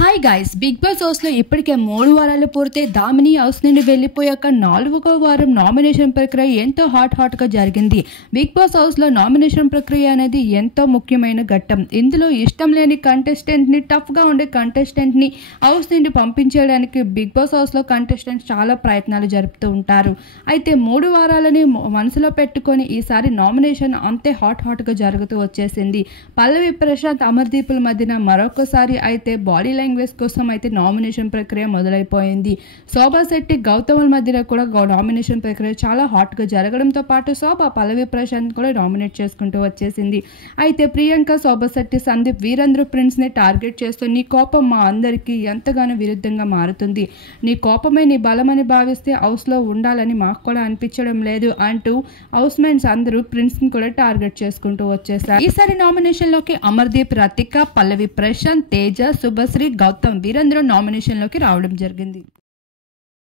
Hi guys, Bigg Boss house లో ఇప్పటికే 3 వారాలు పూర్తి దామిని హౌస్ నుండి వెళ్లిపోయాక 4వ వారం నామినేషన్ ప్రక్రియ ఎంతో హాట్ గా జరిగింది. బిగ్ బాస్ హౌస్ లో నామినేషన్ ప్రక్రియ అనేది ఎంతో ముఖ్యమైన ఘట్టం. ఇందులో ఇష్టం లేని కంటెస్టెంట్ ని, టఫ్ గా ఉండే కంటెస్టెంట్ ని హౌస్ నుండి పంపించడానికి బిగ్ బాస్ హౌస్ లో కంటెస్టెంట్స్ చాలా ప్రయత్నాలు జరుపుతూ ఉంటారు. అయితే 3 వారాలని మనసులో పెట్టుకొని ఈసారి నామినేషన్ అంతే హాట్ గా జరుగుతూ వచ్చేసింది. పల్లవి ప్రశాంత్ అమర్దీపుల మధ్యన మరొకసారి అయితే బాడీ లాంగ్వేజ్ కోసం అయితే నామినేషన్ ప్రక్రియ మొదలైపోయింది. శోభా శెట్టి గౌతముల మధ్యన కూడా నామినేషన్ ప్రక్రియ చాలా హాట్ గా జరగడంతో పాటు శోభ పల్లవి ప్రశాంత్ కూడా నామినేట్ చేసుకుంటూ వచ్చేసింది. అయితే ప్రియాంక, శోభా శెట్టి, సందీప్ వీరందరూ ప్రిన్స్ ని టార్గెట్ చేస్తూ నీ కోపం మా అందరికీ ఎంతగానో విరుద్ధంగా మారుతుంది, నీ కోపమే నీ బలమని భావిస్తే హౌస్ లో ఉండాలని మాకు కూడా అనిపించడం లేదు అంటూ హౌస్ మేట్స్ అందరూ ప్రిన్స్ ని కూడా టార్గెట్ చేసుకుంటూ వచ్చేసారు. ఈసారి నామినేషన్ లోకి అమర్దీప్, రతిక, పల్లవి ప్రశాంత్, తేజ, శుభశ్రీ, గౌతమ్ వీరందరూ నామినేషన్ లోకి రావడం జరిగింది.